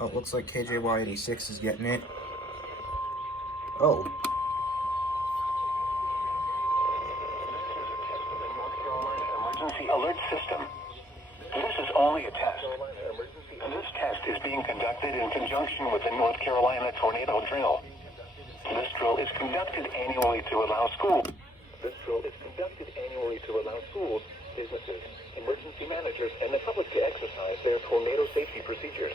Oh, it looks like KJY86 is getting it. Oh. Emergency alert system. This is only a test. This test is being conducted in conjunction with the North Carolina tornado drill. This drill is conducted annually to allow schools. Businesses, emergency managers, and the public to exercise their tornado safety procedures.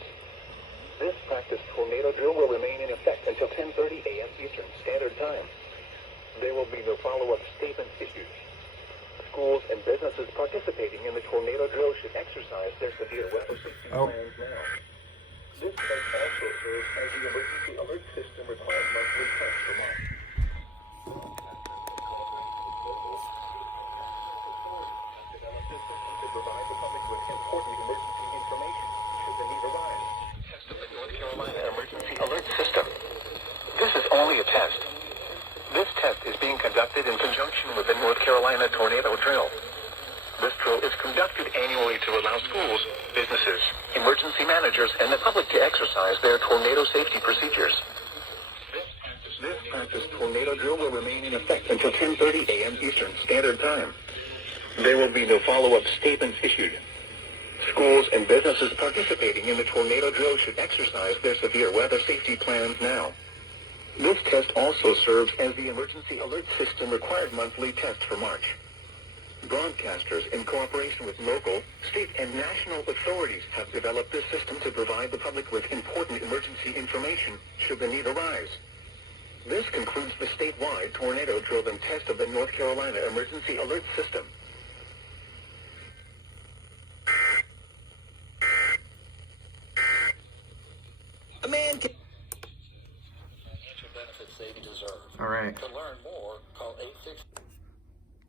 This practice tornado drill will remain in effect until 10:30 a.m. Eastern Standard Time. There will be no follow-up statements issued. Schools and businesses participating in the tornado drill should exercise their severe weather safety plans now. This test also serves as the emergency alert system required monthly test for March. To provide the public with important emergency information should the need arise. Test of the North Carolina Emergency Alert System. This is only a test. This test is being conducted in conjunction with the North Carolina tornado drill. This drill is conducted annually to allow schools, businesses, emergency managers, and the public to exercise their tornado safety procedures. This practice tornado drill will remain in effect until 10:30 a.m. Eastern Standard Time. There will be no follow-up statements issued. Schools and businesses participating in the tornado drill should exercise their severe weather safety plans now. This test also serves as the emergency alert system required monthly test for March. Broadcasters, in cooperation with local, state, and national authorities, have developed this system to provide the public with important emergency information should the need arise. This concludes the statewide tornado drill and test of the North Carolina Emergency Alert System. A man can financial benefits they deserve. All right. To learn more, call 860.